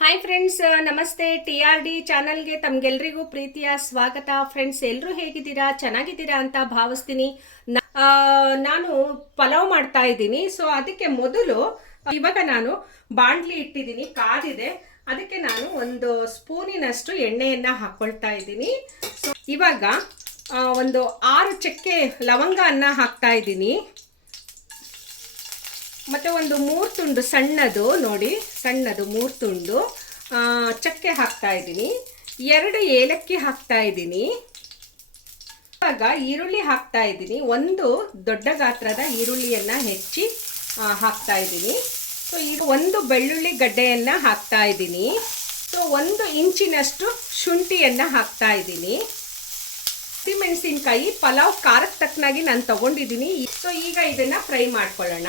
Hi friends, ನಮಸ್ತೆ. TRD ಚಾನಲ್ಗೆ ತಮಗೆಲ್ರಿಗೂ ಪ್ರೀತಿಯ ಸ್ವಾಗತ. ಫ್ರೆಂಡ್ಸ್, ಎಲ್ಲರೂ ಹೇಗಿದ್ದೀರಾ? ಚೆನ್ನಾಗಿದ್ದೀರಾ ಅಂತ ಭಾವಿಸ್ತೀನಿ. ನಾನು ಪಲಾವ್ ಮಾಡ್ತಾ ಇದ್ದೀನಿ. ಸೊ ಅದಕ್ಕೆ ಮೊದಲು ಇವಾಗ ನಾನು ಬಾಣಲಿ ಇಟ್ಟಿದ್ದೀನಿ, ಕಾದಿದೆ. ಅದಕ್ಕೆ ನಾನು ಒಂದು ಸ್ಪೂನಿನಷ್ಟು ಎಣ್ಣೆಯನ್ನು ಹಾಕ್ಕೊಳ್ತಾ ಇದ್ದೀನಿ. ಸೊ ಇವಾಗ ಒಂದು 6 ಚಕ್ಕೆ ಲವಂಗವನ್ನು ಹಾಕ್ತಾ ಇದ್ದೀನಿ. ಮತ್ತು ಒಂದು 3 ತುಂಡು ಸಣ್ಣದು, ನೋಡಿ ಸಣ್ಣದು 3 ತುಂಡು ಚಕ್ಕೆ ಹಾಕ್ತಾ ಇದ್ದೀನಿ. 2 ಏಲಕ್ಕಿ ಹಾಕ್ತಾ ಇದ್ದೀನಿ. ಇವಾಗ ಈರುಳ್ಳಿ ಹಾಕ್ತಾ ಇದ್ದೀನಿ. ಒಂದು ದೊಡ್ಡ ಗಾತ್ರದ ಈರುಳ್ಳಿಯನ್ನು ಹೆಚ್ಚಿ ಹಾಕ್ತಾ ಇದ್ದೀನಿ. ಸೊ ಈಗ ಒಂದು ಬೆಳ್ಳುಳ್ಳಿ ಗಡ್ಡೆಯನ್ನು ಹಾಕ್ತಾ ಇದ್ದೀನಿ. ಸೊ 1 ಇಂಚಿನಷ್ಟು ಶುಂಠಿಯನ್ನು ಹಾಕ್ತಾ ಇದ್ದೀನಿ. ಹಸಿಮೆಣಸಿನ್ಕಾಯಿ ಪಲಾವ್ ಖಾರಕ್ಕೆ ತಕ್ಕನಾಗಿ ನಾನು ತಗೊಂಡಿದ್ದೀನಿ. ಸೊ ಈಗ ಇದನ್ನು ಫ್ರೈ ಮಾಡ್ಕೊಳ್ಳೋಣ.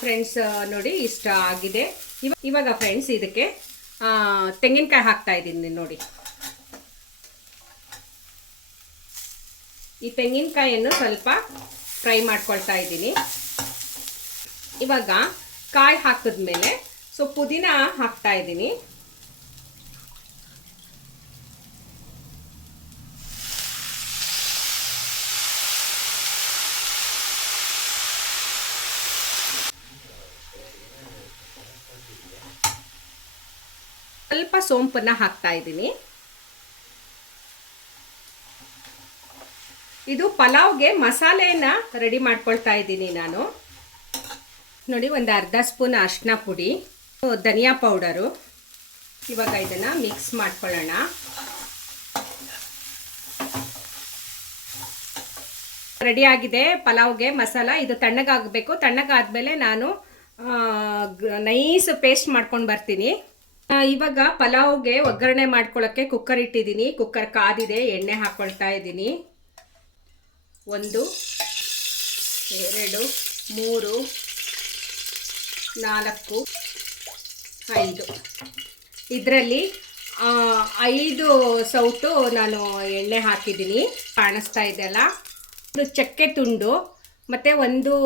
ಫ್ರೆಂಡ್ಸ್, ನೋಡಿ ಇಷ್ಟ ಆಗಿದೆ. ಇವಾಗ ಫ್ರೆಂಡ್ಸ್ ಇದಕ್ಕೆ ತೆಂಗಿನಕಾಯಿ ಹಾಕ್ತಾ ಇದ್ದೀನಿ. ನೋಡಿ, ಈ ತೆಂಗಿನಕಾಯಿಯನ್ನು ಸ್ವಲ್ಪ ಫ್ರೈ ಮಾಡ್ಕೊಳ್ತಾ ಇದ್ದೀನಿ. ಇವಾಗ ಕಾಯಿ ಹಾಕಿದ್ಮೇಲೆ ಸೊ ಪುದೀನ ಹಾಕ್ತಾ ಇದ್ದೀನಿ. ಸ್ವಲ್ಪ ಸೋಂಪನ್ನು ಹಾಕ್ತಾ ಇದ್ದೀನಿ. ಇದು ಪಲಾವ್ಗೆ ಮಸಾಲೆನ ರೆಡಿ ಮಾಡ್ಕೊಳ್ತಾ ಇದ್ದೀನಿ ನಾನು. ನೋಡಿ, ಒಂದು ಅರ್ಧ ಸ್ಪೂನ್ ಅರಿಶಿನ ಪುಡಿ, ಧನಿಯಾ ಪೌಡರು. ಇವಾಗ ಇದನ್ನು ಮಿಕ್ಸ್ ಮಾಡ್ಕೊಳ್ಳೋಣ. ರೆಡಿ ಆಗಿದೆ ಪಲಾವ್ಗೆ ಮಸಾಲ. ಇದು ತಣ್ಣಗಾಗಬೇಕು. ತಣ್ಣಗಾದ್ಮೇಲೆ ನಾನು ನೈಸ್ ಪೇಸ್ಟ್ ಮಾಡ್ಕೊಂಡು ಬರ್ತೀನಿ. ಇವಾಗ ಪಲಾವ್ಗೆ ಒಗ್ಗರಣೆ ಮಾಡ್ಕೊಳ್ಳೋಕ್ಕೆ ಕುಕ್ಕರ್ ಇಟ್ಟಿದ್ದೀನಿ. ಕುಕ್ಕರ್ ಕಾದಿದೆ. ಎಣ್ಣೆ ಹಾಕ್ಕೊಳ್ತಾ ಇದ್ದೀನಿ. 1 2 3 4 5 ಇದರಲ್ಲಿ 5 ಸೌಟು ನಾನು ಎಣ್ಣೆ ಹಾಕಿದ್ದೀನಿ. ಕಾಣಿಸ್ತಾ ಇದೆಯಲ್ಲ, ಒಂದು ಚಕ್ಕೆ ತುಂಡು ಮತ್ತು 1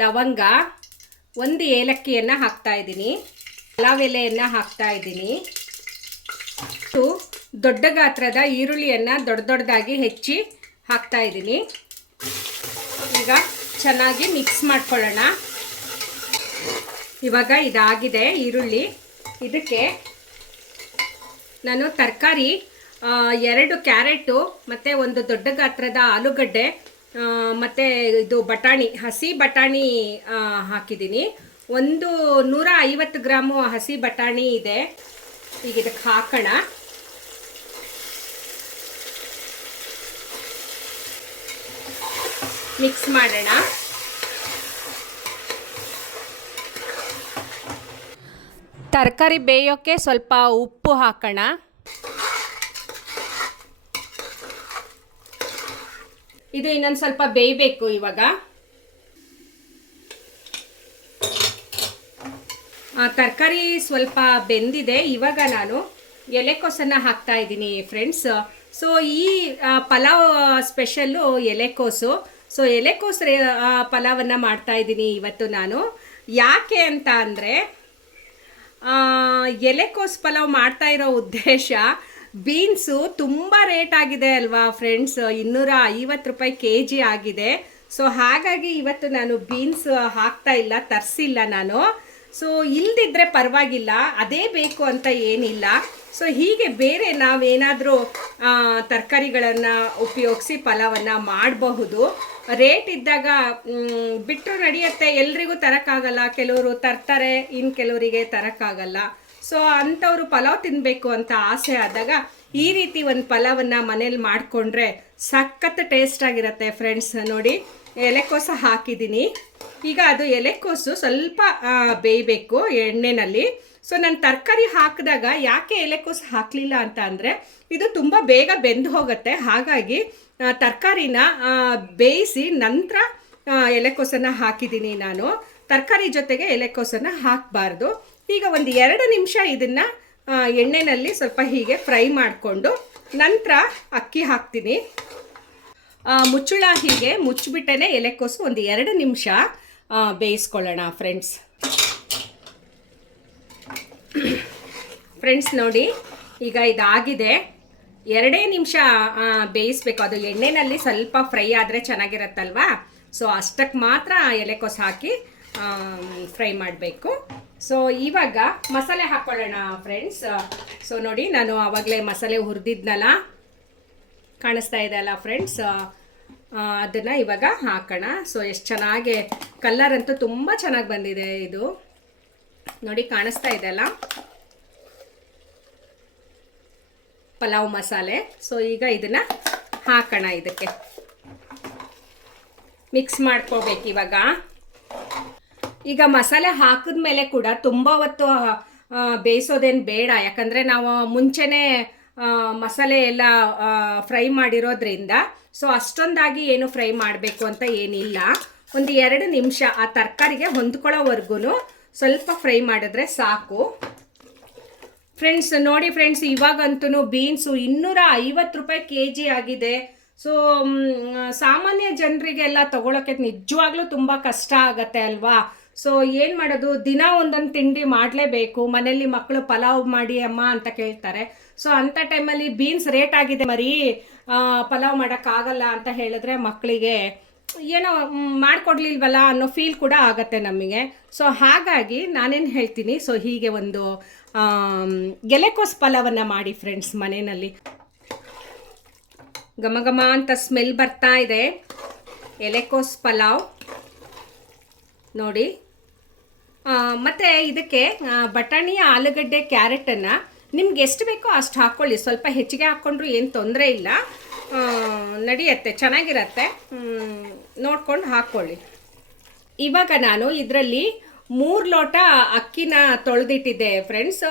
ಲವಂಗ, 1 ಏಲಕ್ಕಿಯನ್ನು ಹಾಕ್ತಾ ಇದ್ದೀನಿ. ಪಲಾವ್ ಎಲೆಯನ್ನು ಹಾಕ್ತಾ ಇದ್ದೀನಿ. ದೊಡ್ಡ ಗಾತ್ರದ ಈರುಳ್ಳಿಯನ್ನು ದೊಡ್ಡದಾಗಿ ಹೆಚ್ಚಿ ಹಾಕ್ತಾ ಇದ್ದೀನಿ. ಈಗ ಚೆನ್ನಾಗಿ ಮಿಕ್ಸ್ ಮಾಡ್ಕೊಳ್ಳೋಣ. ಇವಾಗ ಇದಾಗಿದೆ ಈರುಳ್ಳಿ. ಇದಕ್ಕೆ ನಾನು ತರಕಾರಿ 2 ಕ್ಯಾರೆಟು ಮತ್ತು 1 ದೊಡ್ಡ ಗಾತ್ರದ ಆಲೂಗಡ್ಡೆ ಮತ್ತು ಇದು ಬಟಾಣಿ, ಹಸಿ ಬಟಾಣಿ ಹಾಕಿದ್ದೀನಿ. 150 ಗ್ರಾಮು ಹಸಿ ಬಟಾಣಿ ಇದೆ. ಈಗ ಇದಕ್ಕೆ ಹಾಕೋಣ. ಮಿಕ್ಸ್ ಮಾಡೋಣ. ತರಕಾರಿ ಬೇಯೋಕ್ಕೆ ಸ್ವಲ್ಪ ಉಪ್ಪು ಹಾಕೋಣ. ಇದು ಇನ್ನೊಂದು ಸ್ವಲ್ಪ ಬೇಯಬೇಕು. ಇವಾಗ ತರಕಾರಿ ಸ್ವಲ್ಪ ಬೆಂದಿದೆ. ಇವಾಗ ನಾನು ಎಲೆಕೋಸನ್ನು ಹಾಕ್ತಾ ಇದ್ದೀನಿ ಫ್ರೆಂಡ್ಸ್. ಸೊ ಈ ಪಲಾವ್ ಸ್ಪೆಷಲ್ಲು ಎಲೆಕೋಸು. ಸೊ ಎಲೆಕೋಸು ಪಲಾವನ್ನು ಮಾಡ್ತಾ ಇದ್ದೀನಿ ಇವತ್ತು ನಾನು. ಯಾಕೆ ಅಂತ ಅಂದರೆ, ಎಲೆಕೋಸು ಪಲಾವ್ ಮಾಡ್ತಾ ಇರೋ ಉದ್ದೇಶ, ಬೀನ್ಸು ತುಂಬ ರೇಟ್ ಆಗಿದೆ ಅಲ್ವಾ ಫ್ರೆಂಡ್ಸ್. 250 ರೂಪಾಯಿ kg ಆಗಿದೆ. ಸೊ ಹಾಗಾಗಿ ಇವತ್ತು ನಾನು ಬೀನ್ಸ್ ಹಾಕ್ತಾ ಇಲ್ಲ, ತರಿಸಿಲ್ಲ ನಾನು. ಸೊ ಇಲ್ದಿದ್ರೆ ಪರವಾಗಿಲ್ಲ, ಅದೇ ಬೇಕು ಅಂತ ಏನಿಲ್ಲ. ಸೊ ಹೀಗೆ ಬೇರೆ ನಾವೇನಾದರೂ ತರಕಾರಿಗಳನ್ನು ಉಪಯೋಗಿಸಿ ಪಲಾವನ್ನು ಮಾಡಬಹುದು. ರೇಟ್ ಇದ್ದಾಗ ಬಿಟ್ಟರು ನಡೆಯುತ್ತೆ. ಎಲ್ರಿಗೂ ತರೋಕ್ಕಾಗಲ್ಲ. ಕೆಲವರು ತರ್ತಾರೆ, ಇನ್ನು ಕೆಲವರಿಗೆ ತರೋಕ್ಕಾಗಲ್ಲ. ಸೊ ಅಂಥವ್ರು ಪಲಾವ್ ತಿನ್ನಬೇಕು ಅಂತ ಆಸೆ ಆದಾಗ ಈ ರೀತಿ ಒಂದು ಪಲಾವನ್ನು ಮನೇಲಿ ಮಾಡಿಕೊಂಡ್ರೆ ಸಖತ್ ಟೇಸ್ಟಾಗಿರುತ್ತೆ ಫ್ರೆಂಡ್ಸ್. ನೋಡಿ, ಎಲೆಕೋಸು ಹಾಕಿದ್ದೀನಿ. ಈಗ ಅದು ಎಲೆಕೋಸು ಸ್ವಲ್ಪ ಬೇಯಬೇಕು ಎಣ್ಣೆಯಲ್ಲಿ. ಸೊ ನಾನು ತರಕಾರಿ ಹಾಕಿದಾಗ ಯಾಕೆ ಎಲೆಕೋಸು ಹಾಕಲಿಲ್ಲ ಅಂತ ಅಂದರೆ, ಇದು ತುಂಬ ಬೇಗ ಬೆಂದು ಹೋಗುತ್ತೆ. ಹಾಗಾಗಿ ತರಕಾರಿನ ಬೇಯಿಸಿ ನಂತರ ಎಲೆಕೋಸನ್ನು ಹಾಕಿದ್ದೀನಿ ನಾನು. ತರಕಾರಿ ಜೊತೆಗೆ ಎಲೆಕೋಸನ್ನು ಹಾಕಬಾರ್ದು. ಈಗ ಒಂದು 2 ನಿಮಿಷ ಇದನ್ನು ಎಣ್ಣೆಯಲ್ಲಿ ಸ್ವಲ್ಪ ಹೀಗೆ ಫ್ರೈ ಮಾಡಿಕೊಂಡು ನಂತರ ಅಕ್ಕಿ ಹಾಕ್ತೀನಿ. ಮುಚ್ಚಳ ಹೀಗೆ ಮುಚ್ಚಿಬಿಟ್ಟೇ ಎಲೆಕೋಸು ಒಂದು 2 ನಿಮಿಷ ಬೇಯಿಸ್ಕೊಳ್ಳೋಣ ಫ್ರೆಂಡ್ಸ್. ಫ್ರೆಂಡ್ಸ್ ನೋಡಿ, ಈಗ ಇದಾಗಿದೆ. 2 ನಿಮಿಷ ಬೇಯಿಸ್ಬೇಕು. ಅದು ಎಣ್ಣೆಯಲ್ಲಿ ಸ್ವಲ್ಪ ಫ್ರೈ ಆದರೆ ಚೆನ್ನಾಗಿರತ್ತಲ್ವಾ. ಸೊ ಅಷ್ಟಕ್ಕೆ ಮಾತ್ರ ಎಲೆಕೋಸು ಹಾಕಿ ಫ್ರೈ ಮಾಡಬೇಕು. ಸೊ ಇವಾಗ ಮಸಾಲೆ ಹಾಕ್ಕೊಳ್ಳೋಣ ಫ್ರೆಂಡ್ಸ್. ಸೊ ನೋಡಿ, ನಾನು ಆವಾಗಲೇ ಮಸಾಲೆ ಹುರಿದಿದ್ನಲ್ಲ, ಕಾಣಿಸ್ತಾ ಇದೆ ಅಲ್ಲ ಫ್ರೆಂಡ್ಸ್, ಅದನ್ನು ಇವಾಗ ಹಾಕೋಣ. ಸೊ ಎಷ್ಟು ಚೆನ್ನಾಗಿ ಕಲರ್ ಅಂತೂ ತುಂಬ ಚೆನ್ನಾಗಿ ಬಂದಿದೆ. ಇದು ನೋಡಿ, ಕಾಣಿಸ್ತಾ ಇದೆ ಅಲ್ಲ, ಪಲಾವ್ ಮಸಾಲೆ. ಸೊ ಈಗ ಇದನ್ನು ಹಾಕೋಣ, ಇದಕ್ಕೆ ಮಿಕ್ಸ್ ಮಾಡ್ಕೋಬೇಕು ಇವಾಗ. ಈಗ ಮಸಾಲೆ ಹಾಕಿದ್ಮೇಲೆ ಕೂಡ ತುಂಬ ಹೊತ್ತು ಬೇಯಿಸೋದೇನು ಬೇಡ, ಯಾಕಂದರೆ ನಾವು ಮುಂಚೆನೇ ಮಸಾಲೆ ಎಲ್ಲ ಫ್ರೈ ಮಾಡಿರೋದ್ರಿಂದ. ಸೊ ಅಷ್ಟೊಂದಾಗಿ ಏನು ಫ್ರೈ ಮಾಡಬೇಕು ಅಂತ ಏನಿಲ್ಲ. ಒಂದು 2 ನಿಮಿಷ ಆ ತರಕಾರಿಗೆ ಹೊಂದ್ಕೊಳ್ಳೋವರೆಗೂ ಸ್ವಲ್ಪ ಫ್ರೈ ಮಾಡಿದ್ರೆ ಸಾಕು ಫ್ರೆಂಡ್ಸ್. ನೋಡಿ ಫ್ರೆಂಡ್ಸ್, ಇವಾಗಂತೂ ಬೀನ್ಸು 250 ರೂಪಾಯಿ kg ಆಗಿದೆ. ಸೊ ಸಾಮಾನ್ಯ ಜನರಿಗೆಲ್ಲ ತಗೊಳ್ಳೋಕ್ಕೆ ನಿಜವಾಗ್ಲೂ ತುಂಬ ಕಷ್ಟ ಆಗತ್ತೆ ಅಲ್ವಾ. ಸೊ ಏನು ಮಾಡೋದು, ದಿನ ಒಂದೊಂದು ತಿಂಡಿ ಮಾಡಲೇಬೇಕು. ಮನೇಲಿ ಮಕ್ಕಳು ಪಲಾವ್ ಮಾಡಿ ಅಮ್ಮ ಅಂತ ಕೇಳ್ತಾರೆ. ಸೊ ಅಂಥ ಟೈಮಲ್ಲಿ ಬೀನ್ಸ್ ರೇಟ್ ಆಗಿದೆ ಮರಿ, ಪಲಾವ್ ಮಾಡೋಕ್ಕಾಗಲ್ಲ ಅಂತ ಹೇಳಿದ್ರೆ ಮಕ್ಕಳಿಗೆ ಏನೋ ಮಾಡಿಕೊಡ್ಲಿಲ್ವಲ್ಲ ಅನ್ನೋ ಫೀಲ್ ಕೂಡ ಆಗತ್ತೆ ನಮಗೆ. ಸೊ ಹಾಗಾಗಿ ನಾನೇನು ಹೇಳ್ತೀನಿ, ಸೊ ಹೀಗೆ ಒಂದು ಎಲೆಕೋಸು ಪಲಾವನ್ನು ಮಾಡಿ ಫ್ರೆಂಡ್ಸ್ ಮನೆಯಲ್ಲಿ. ಘಮ ಘಮ ಅಂತ ಸ್ಮೆಲ್ ಬರ್ತಾ ಇದೆ ಎಲೆಕೋಸು ಪಲಾವ್ ನೋಡಿ. ಮತ್ತು ಇದಕ್ಕೆ ಬಟಾಣಿ, ಆಲೂಗಡ್ಡೆ, ಕ್ಯಾರೆಟನ್ನು ನಿಮ್ಗೆ ಎಷ್ಟು ಬೇಕೋ ಅಷ್ಟು ಹಾಕ್ಕೊಳ್ಳಿ. ಸ್ವಲ್ಪ ಹೆಚ್ಚಿಗೆ ಹಾಕ್ಕೊಂಡ್ರು ಏನು ತೊಂದರೆ ಇಲ್ಲ, ನಡೆಯುತ್ತೆ, ಚೆನ್ನಾಗಿರತ್ತೆ. ನೋಡ್ಕೊಂಡು ಹಾಕ್ಕೊಳ್ಳಿ. ಇವಾಗ ನಾನು ಇದರಲ್ಲಿ 3 ಲೋಟ ಅಕ್ಕಿನ ತೊಳೆದಿಟ್ಟಿದ್ದೆ ಫ್ರೆಂಡ್ಸ್.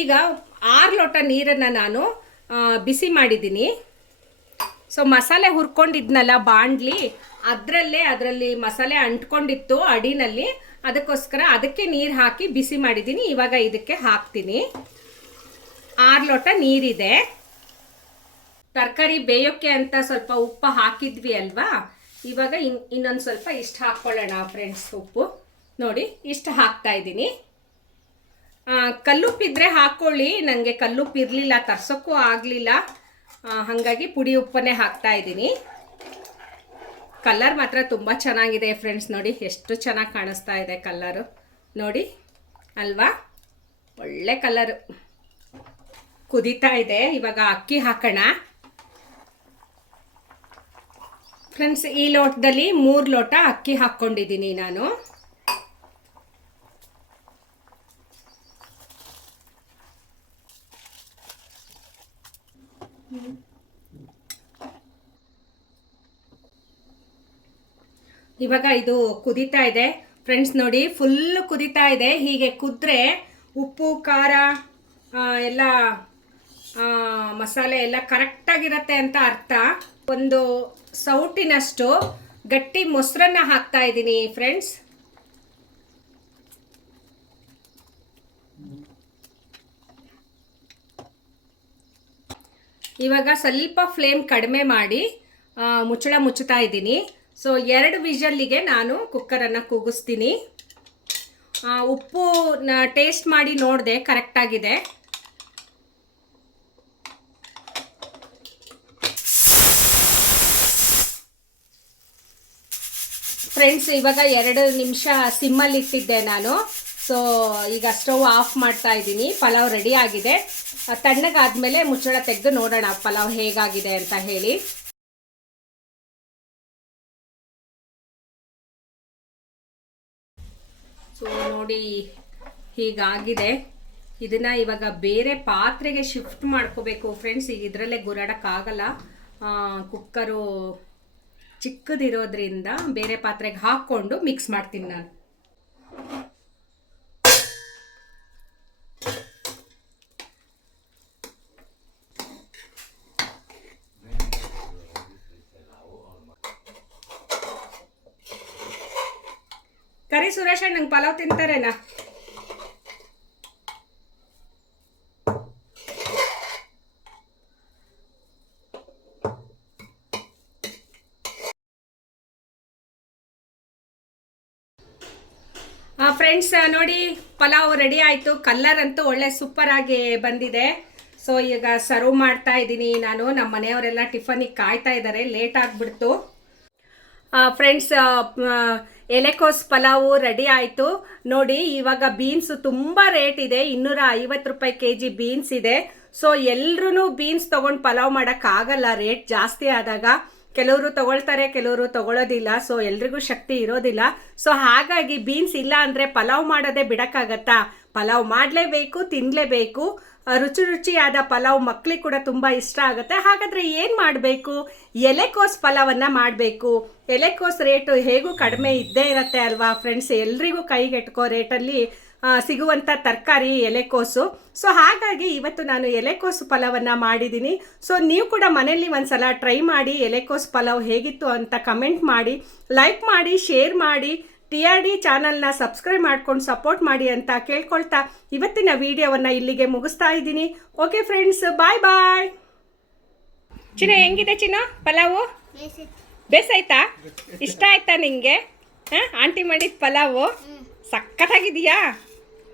ಈಗ 6 ಲೋಟ ನೀರನ್ನು ನಾನು ಬಿಸಿ ಮಾಡಿದ್ದೀನಿ. ಸೊ ಮಸಾಲೆ ಹುರ್ಕೊಂಡಿದ್ನಲ್ಲ ಬಾಣಲಿ, ಅದರಲ್ಲಿ ಮಸಾಲೆ ಅಂಟ್ಕೊಂಡಿತ್ತು ಅಡಿನಲ್ಲಿ, ಅದಕ್ಕೋಸ್ಕರ ಅದಕ್ಕೆ ನೀರು ಹಾಕಿ ಬಿಸಿ ಮಾಡಿದ್ದೀನಿ. ಇವಾಗ ಇದಕ್ಕೆ ಹಾಕ್ತೀನಿ. 6 ಲೋಟ ನೀರಿದೆ. ತರಕಾರಿ ಬೇಯೋಕ್ಕೆ ಅಂತ ಸ್ವಲ್ಪ ಉಪ್ಪು ಹಾಕಿದ್ವಿ ಅಲ್ವಾ. ಇವಾಗ ಇನ್ನೊಂದು ಸ್ವಲ್ಪ ಇಷ್ಟು ಹಾಕ್ಕೊಳ್ಳೋಣ ಫ್ರೆಂಡ್ಸ್. ಉಪ್ಪು ನೋಡಿ, ಇಷ್ಟು ಹಾಕ್ತಾ ಇದ್ದೀನಿ. ಕಲ್ಲುಪ್ಪಿದ್ರೆ ಹಾಕ್ಕೊಳ್ಳಿ. ನನಗೆ ಕಲ್ಲುಪ್ಪು ಇರಲಿಲ್ಲ, ತರ್ಸೋಕ್ಕೂ ಆಗಲಿಲ್ಲ, ಹಾಗಾಗಿ ಪುಡಿ ಉಪ್ಪನ್ನೇ ಹಾಕ್ತಾ ಇದ್ದೀನಿ. ಕಲರ್ ಮಾತ್ರ ತುಂಬ ಚೆನ್ನಾಗಿದೆ ಫ್ರೆಂಡ್ಸ್. ನೋಡಿ ಎಷ್ಟು ಚೆನ್ನಾಗಿ ಕಾಣಿಸ್ತಾ ಇದೆ ಕಲರು, ನೋಡಿ ಅಲ್ವಾ, ಒಳ್ಳೆ ಕಲರು. ಕುದೀತಾ ಇದೆ. ಇವಾಗ ಅಕ್ಕಿ ಹಾಕೋಣ ಫ್ರೆಂಡ್ಸ್. ಈ ಲೋಟದಲ್ಲಿ 3 ಲೋಟ ಅಕ್ಕಿ ಹಾಕ್ಕೊಂಡಿದ್ದೀನಿ ನಾನು. ಇವಾಗ ಇದು ಕುದೀತಾ ಇದೆ ಫ್ರೆಂಡ್ಸ್. ನೋಡಿ ಫುಲ್ ಕುದೀತಾ ಇದೆ. ಹೀಗೆ ಕುದ್ರೆ ಉಪ್ಪು ಖಾರ ಎಲ್ಲ ಮಸಾಲೆ ಎಲ್ಲ ಕರೆಕ್ಟಾಗಿರುತ್ತೆ ಅಂತ ಅರ್ಥ. ಒಂದು ಸೌಟಿನಷ್ಟು ಗಟ್ಟಿ ಮೊಸರನ್ನ ಹಾಕ್ತಾ ಇದ್ದೀನಿ ಫ್ರೆಂಡ್ಸ್. ಇವಾಗ ಸ್ವಲ್ಪ ಫ್ಲೇಮ್ ಕಡಿಮೆ ಮಾಡಿ ಮುಚ್ಚಳ ಮುಚ್ಚುತ್ತಾ ಇದ್ದೀನಿ. ಸೊ 2 ವಿಷಲ್ಲಿಗೆ ನಾನು ಕುಕ್ಕರನ್ನು ಕೂಗಿಸ್ತೀನಿ. ಉಪ್ಪು ಟೇಸ್ಟ್ ಮಾಡಿ ನೋಡಿದೆ, ಕರೆಕ್ಟಾಗಿದೆ. ಫ್ರೆಂಡ್ಸ್ ಇವಾಗ 2 ನಿಮಿಷ ಸಿಮ್ಮಲ್ಲಿ ಇಟ್ಟಿದ್ದೆ ನಾನು. ಸೊ ಈಗ ಸ್ಟವ್ ಆಫ್ ಮಾಡ್ತಾ ಇದ್ದೀನಿ. ಪಲಾವ್ ರೆಡಿ ಆಗಿದೆ. ತಣ್ಣಗಾದ್ಮೇಲೆ ಮುಚ್ಚಳ ತೆಗೆದು ನೋಡೋಣ ಪಲಾವ್ ಹೇಗಾಗಿದೆ ಅಂತ ಹೇಳಿ. ಸೊ ನೋಡಿ ಹೀಗಾಗಿದೆ. ಇದನ್ನು ಇವಾಗ ಬೇರೆ ಪಾತ್ರೆಗೆ ಶಿಫ್ಟ್ ಮಾಡ್ಕೋಬೇಕು ಫ್ರೆಂಡ್ಸ್. ಇದರಲ್ಲೇ ಗುರಾಡೋಕ್ಕಾಗಲ್ಲ, ಕುಕ್ಕರು ಚಿಕ್ಕದಿರೋದ್ರಿಂದ ಬೇರೆ ಪಾತ್ರೆಗೆ ಹಾಕ್ಕೊಂಡು ಮಿಕ್ಸ್ ಮಾಡ್ತೀನಿ ನಾನು. ಕರಿ ಸುರೇಶ, ನಂಗೆ ಪಲಾವ್ ತಿಂತಾರೇನಾ? ಫ್ರೆಂಡ್ಸ್ ನೋಡಿ, ಪಲಾವ್ ರೆಡಿ ಆಯಿತು. ಕಲರ್ ಅಂತೂ ಒಳ್ಳೆ ಸೂಪರ್ ಆಗಿ ಬಂದಿದೆ. ಸೊ ಈಗ ಸರ್ವ್ ಮಾಡ್ತಾ ಇದ್ದೀನಿ ನಾನು. ನಮ್ಮ ಮನೆಯವರೆಲ್ಲ ಟಿಫನಿಗೆ ಕಾಯ್ತಾ ಇದ್ದಾರೆ, ಲೇಟ್ ಆಗಿಬಿಡ್ತು. ಫ್ರೆಂಡ್ಸ್, ಎಲೆಕೋಸ್ ಪಲಾವು ರೆಡಿ ಆಯಿತು ನೋಡಿ. ಇವಾಗ ಬೀನ್ಸ್ ತುಂಬ ರೇಟ್ ಇದೆ, 250 ರೂಪಾಯಿ ಕೆಜಿ ಬೀನ್ಸ್ ಇದೆ. ಸೊ ಎಲ್ಲರೂ ಬೀನ್ಸ್ ತೊಗೊಂಡು ಪಲಾವ್ ಮಾಡೋಕ್ಕಾಗಲ್ಲ, ರೇಟ್ ಜಾಸ್ತಿ ಆದಾಗ. ಕೆಲವರು ತಗೊಳ್ತಾರೆ, ಕೆಲವರು ತಗೊಳ್ಳೋದಿಲ್ಲ. ಸೊ ಎಲ್ರಿಗೂ ಶಕ್ತಿ ಇರೋದಿಲ್ಲ. ಸೊ ಹಾಗಾಗಿ ಬೀನ್ಸ್ ಇಲ್ಲ ಅಂದರೆ ಪಲಾವ್ ಮಾಡೋದೇ ಬಿಡೋಕ್ಕಾಗತ್ತಾ? ಪಲಾವ್ ಮಾಡಲೇಬೇಕು, ತಿನ್ನಲೇಬೇಕು. ರುಚಿ ರುಚಿಯಾದ ಪಲಾವ್ ಮಕ್ಕಳಿಗೆ ಕೂಡ ತುಂಬ ಇಷ್ಟ ಆಗುತ್ತೆ. ಹಾಗಾದರೆ ಏನು ಮಾಡಬೇಕು? ಎಲೆಕೋಸ್ ಪಲಾವನ್ನು ಮಾಡಬೇಕು. ಎಲೆಕೋಸ್ ರೇಟು ಹೇಗೂ ಕಡಿಮೆ ಇದ್ದೇ ಇರುತ್ತೆ ಅಲ್ವಾ ಫ್ರೆಂಡ್ಸ್? ಎಲ್ರಿಗೂ ಕೈಗೆಟ್ಕೋ ರೇಟಲ್ಲಿ ಸಿಗುವಂಥ ತರಕಾರಿ ಎಲೆಕೋಸು. ಸೊ ಹಾಗಾಗಿ ಇವತ್ತು ನಾನು ಎಲೆಕೋಸು ಪಲಾವನ್ನು ಮಾಡಿದ್ದೀನಿ. ಸೊ ನೀವು ಕೂಡ ಮನೆಯಲ್ಲಿ ಒಂದ್ಸಲ ಟ್ರೈ ಮಾಡಿ. ಎಲೆಕೋಸ್ ಪಲಾವ್ ಹೇಗಿತ್ತು ಅಂತ ಕಮೆಂಟ್ ಮಾಡಿ, ಲೈಕ್ ಮಾಡಿ, ಶೇರ್ ಮಾಡಿ. TRD ಚಾನಲ್ನ ಸಬ್ಸ್ಕ್ರೈಬ್ ಮಾಡ್ಕೊಂಡು ಸಪೋರ್ಟ್ ಮಾಡಿ ಅಂತ ಕೇಳ್ಕೊಳ್ತಾ ಇವತ್ತಿನ ವಿಡಿಯೋವನ್ನು ಇಲ್ಲಿಗೆ ಮುಗಿಸ್ತಾ ಇದ್ದೀನಿ. ಓಕೆ ಫ್ರೆಂಡ್ಸ್, ಬಾಯ್ ಬಾಯ್. ಚಿನ್ನ ಹೆಂಗಿದೆ ಚಿನ್ನ ಪಲಾವು? ಬೇಸಾಯ್ತಾ? ಇಷ್ಟ ಆಯ್ತಾ ನಿಂಗೆ? ಆಂಟಿ ಮಾಡಿದ ಪಲಾವು ಸಖತ್ತಾಗಿದೆಯಾ?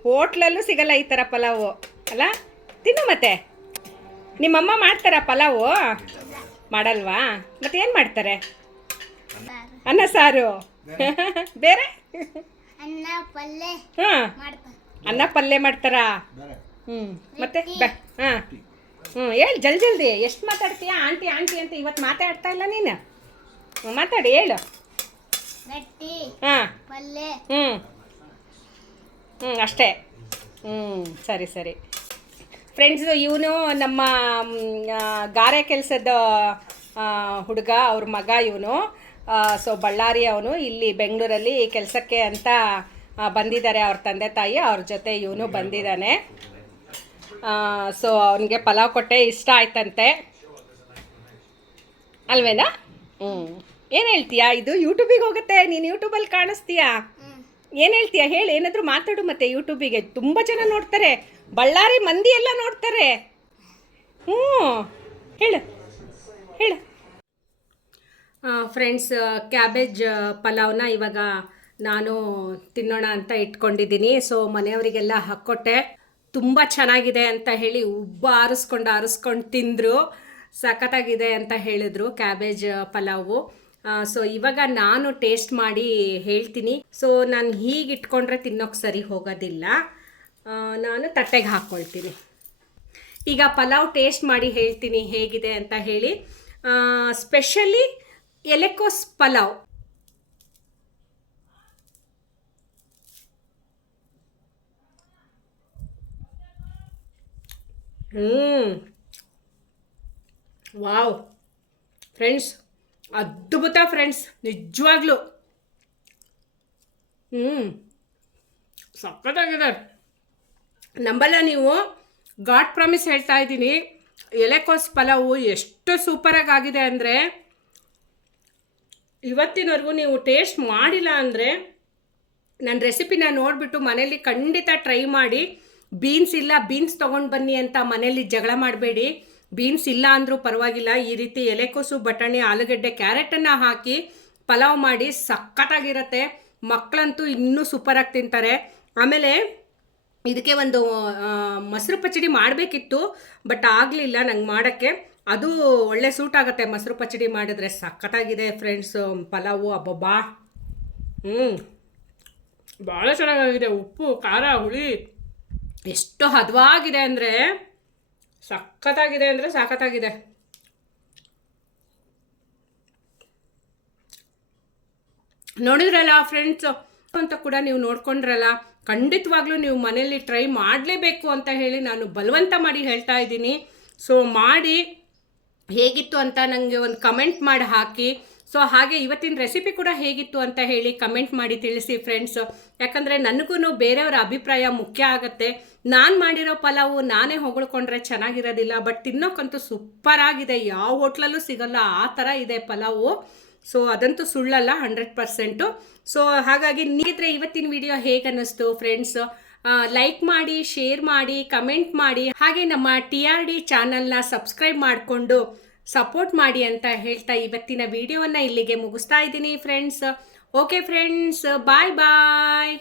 ಹೋಟ್ಲಲ್ಲೂ ಸಿಗಲ್ಲ ಈ ಥರ ಪಲಾವು ಅಲ್ಲ? ತಿನ್ನು. ಮತ್ತೆ ನಿಮ್ಮಮ್ಮ ಮಾಡ್ತಾರ ಪಲಾವು? ಮಾಡಲ್ವಾ? ಮತ್ತೆ ಏನು ಮಾಡ್ತಾರೆ? ಅನ್ನ ಸಾರು. ಬೇರೆ ಅನ್ನ ಪಲ್ಯ ಮಾಡ್ತಾರಾ? ಮತ್ತೆ ಹೇಳಿ ಜಲ್ದಿ. ಎಷ್ಟು ಮಾತಾಡ್ತೀಯಾ? ಆಂಟಿ ಆಂಟಿ ಅಂತ ಇವತ್ತು ಮಾತಾಡ್ತಾ ಇಲ್ಲ ನೀನು. ಮಾತಾಡಿ, ಹೇಳು. ಅಷ್ಟೇ. ಸರಿ ಸರಿ ಫ್ರೆಂಡ್ಸ್, ಇವನು ನಮ್ಮ ಗಾರೆ ಕೆಲಸದ ಹುಡುಗ, ಅವ್ರ ಮಗ ಇವನು. ಸೊ ಬಳ್ಳಾರಿ ಅವನು, ಇಲ್ಲಿ ಬೆಂಗಳೂರಲ್ಲಿ ಕೆಲಸಕ್ಕೆ ಅಂತ ಬಂದಿದ್ದಾರೆ ಅವ್ರ ತಂದೆ ತಾಯಿ. ಅವ್ರ ಜೊತೆ ಇವನು ಬಂದಿದ್ದಾನೆ. ಸೊ ಅವನಿಗೆ ಪಲಾವ್ ಕೊಟ್ಟೆ, ಇಷ್ಟ ಆಯ್ತಂತೆ ಅಲ್ವೇನಾ? ಏನು ಹೇಳ್ತೀಯಾ? ಇದು ಯೂಟ್ಯೂಬಿಗೆ ಹೋಗುತ್ತೆ, ನೀನು ಯೂಟ್ಯೂಬಲ್ಲಿ ಕಾಣಿಸ್ತೀಯಾ? ಏನು ಹೇಳ್ತೀಯಾ ಹೇಳಿ, ಏನಾದರೂ ಮಾತಾಡು. ಮತ್ತೆ ಯೂಟ್ಯೂಬಿಗೆ ತುಂಬ ಜನ ನೋಡ್ತಾರೆ, ಬಳ್ಳಾರಿ ಮಂದಿ ಎಲ್ಲ ನೋಡ್ತಾರೆ. ಹೇಳು ಹೇಳು. ಫ್ರೆಂಡ್ಸ್, ಕ್ಯಾಬೇಜ್ ಪಲಾವ್ನ ಇವಾಗ ನಾನು ತಿನ್ನೋಣ ಅಂತ ಇಟ್ಕೊಂಡಿದ್ದೀನಿ. ಸೊ ಮನೆಯವರಿಗೆಲ್ಲ ಹಾಕ್ಕೊಟ್ಟೆ. ತುಂಬ ಚೆನ್ನಾಗಿದೆ ಅಂತ ಹೇಳಿ ಉಬ್ಬ ಆರಿಸ್ಕೊಂಡು ತಿಂದರು. ಸಖತ್ತಾಗಿದೆ ಅಂತ ಹೇಳಿದ್ರು ಕ್ಯಾಬೇಜ್ ಪಲಾವು. ಸೊ ಇವಾಗ ನಾನು ಟೇಸ್ಟ್ ಮಾಡಿ ಹೇಳ್ತೀನಿ. ಸೊ ನಾನು ಹೀಗೆ ಇಟ್ಕೊಂಡ್ರೆ ತಿನ್ನೋಕ್ಕೆ ಸರಿ ಹೋಗೋದಿಲ್ಲ. ನಾನು ತಟ್ಟೆಗೆ ಹಾಕ್ಕೊಳ್ತೀನಿ. ಈಗ ಪಲಾವ್ ಟೇಸ್ಟ್ ಮಾಡಿ ಹೇಳ್ತೀನಿ ಹೇಗಿದೆ ಅಂತ ಹೇಳಿ. ಸ್ಪೆಷಲಿ ಎಲೆಕೋಸ್ ಪಲಾವ್. ವಾವ್ ಫ್ರೆಂಡ್ಸ್, ಅದ್ಭುತ ಫ್ರೆಂಡ್ಸ್, ನಿಜವಾಗ್ಲೂ ಸಖತ್ತಾಗಿದೆ. ನಂಬಲ್ಲ ನೀವು, ಗಾಡ್ ಪ್ರಾಮಿಸ್ ಹೇಳ್ತಾ ಇದ್ದೀನಿ. ಎಲೆಕೋಸ್ ಪಲಾವು ಎಷ್ಟು ಸೂಪರಾಗಿ ಆಗಿದೆ ಅಂದರೆ, ಇವತ್ತಿನವರೆಗೂ ನೀವು ಟೇಸ್ಟ್ ಮಾಡಿಲ್ಲ ಅಂದರೆ ನನ್ನ ರೆಸಿಪಿನ ನೋಡಿಬಿಟ್ಟು ಮನೇಲಿ ಖಂಡಿತ ಟ್ರೈ ಮಾಡಿ. ಬೀನ್ಸ್ ಇಲ್ಲ, ಬೀನ್ಸ್ ತೊಗೊಂಡು ಬನ್ನಿ ಅಂತ ಮನೇಲಿ ಜಗಳ ಮಾಡಬೇಡಿ. ಬೀನ್ಸ್ ಇಲ್ಲ ಅಂದರೂ ಪರವಾಗಿಲ್ಲ, ಈ ರೀತಿ ಎಲೆಕೋಸು, ಬಟಾಣಿ, ಆಲೂಗಡ್ಡೆ, ಕ್ಯಾರೆಟನ್ನು ಹಾಕಿ ಪಲಾವ್ ಮಾಡಿ ಸಖತ್ತಾಗಿರುತ್ತೆ. ಮಕ್ಕಳಂತೂ ಇನ್ನೂ ಸೂಪರಾಗಿ ತಿಂತಾರೆ. ಆಮೇಲೆ ಇದಕ್ಕೆ ಒಂದು ಮೊಸರು ಪಚಡಿ ಮಾಡಬೇಕಿತ್ತು, ಬಟ್ ಆಗಲಿಲ್ಲ ನಂಗೆ ಮಾಡೋಕ್ಕೆ. ಅದು ಒಳ್ಳೆ ಸೂಟ್ ಆಗುತ್ತೆ ಮೊಸರು ಪಚಡಿ ಮಾಡಿದ್ರೆ. ಸಖತ್ತಾಗಿದೆ ಫ್ರೆಂಡ್ಸ್ ಪಲಾವು. ಅಬ್ಬಬ್ಬಾ, ಭಾಳ ಚೆನ್ನಾಗಿದೆ. ಉಪ್ಪು, ಖಾರ, ಹುಳಿ ಎಷ್ಟು ಹದವಾಗಿದೆ ಅಂದರೆ ಸಖತ್ತಾಗಿದೆ ಅಂದರೆ ಸಖತ್ತಾಗಿದೆ. ನೋಡಿದ್ರಲ್ಲ ಫ್ರೆಂಡ್ಸ್ ಅಂತ ಕೂಡ ನೀವು ನೋಡ್ಕೊಂಡ್ರಲ್ಲ. ಖಂಡಿತವಾಗ್ಲೂ ನೀವು ಮನೇಲಿ ಟ್ರೈ ಮಾಡಲೇಬೇಕು ಅಂತ ಹೇಳಿ ನಾನು ಬಲವಂತ ಮಾಡಿ ಹೇಳ್ತಾ ಇದ್ದೀನಿ. ಸೊ ಮಾಡಿ ಹೇಗಿತ್ತು ಅಂತ ನನಗೆ ಒಂದು ಕಮೆಂಟ್ ಮಾಡಿ ಹಾಕಿ. ಸೊ ಹಾಗೆ ಇವತ್ತಿನ ರೆಸಿಪಿ ಕೂಡ ಹೇಗಿತ್ತು ಅಂತ ಹೇಳಿ ಕಮೆಂಟ್ ಮಾಡಿ ತಿಳಿಸಿ ಫ್ರೆಂಡ್ಸ್. ಯಾಕಂದರೆ ನನಗೂ ಬೇರೆಯವರ ಅಭಿಪ್ರಾಯ ಮುಖ್ಯ ಆಗುತ್ತೆ. ನಾನು ಮಾಡಿರೋ ಪಲಾವು ನಾನೇ ಹೊಗಳ್ಕೊಂಡ್ರೆ ಚೆನ್ನಾಗಿರೋದಿಲ್ಲ, ಬಟ್ ತಿನ್ನೋಕ್ಕಂತೂ ಸೂಪರಾಗಿದೆ. ಯಾವ ಹೋಟ್ಲಲ್ಲೂ ಸಿಗಲ್ಲ ಆ ಥರ ಇದೆ ಪಲಾವು. ಸೊ ಅದಂತೂ ಸುಳ್ಳಲ್ಲ, 100%. ಸೊ ಹಾಗಾಗಿ ನೀವಿದ್ರೆ ಇವತ್ತಿನ ವಿಡಿಯೋ ಹೇಗೆ ಅನ್ನಿಸ್ತು ಫ್ರೆಂಡ್ಸ್? ಲೈಕ್ ಮಾಡಿ, ಶೇರ್ ಮಾಡಿ, ಕಮೆಂಟ್ ಮಾಡಿ. ಹಾಗೆ ನಮ್ಮ TRD ಚಾನಲ್ನ ಸಬ್ಸ್ಕ್ರೈಬ್ ಮಾಡಿಕೊಂಡು ಸಪೋರ್ಟ್ ಮಾಡಿ ಅಂತ ಹೇಳ್ತಾ ಇವತ್ತಿನ ವಿಡಿಯೋವನ್ನು ಇಲ್ಲಿಗೆ ಮುಗಿಸ್ತಾ ಇದ್ದೀನಿ ಫ್ರೆಂಡ್ಸ್. ಓಕೆ ಫ್ರೆಂಡ್ಸ್, ಬಾಯ್ ಬಾಯ್.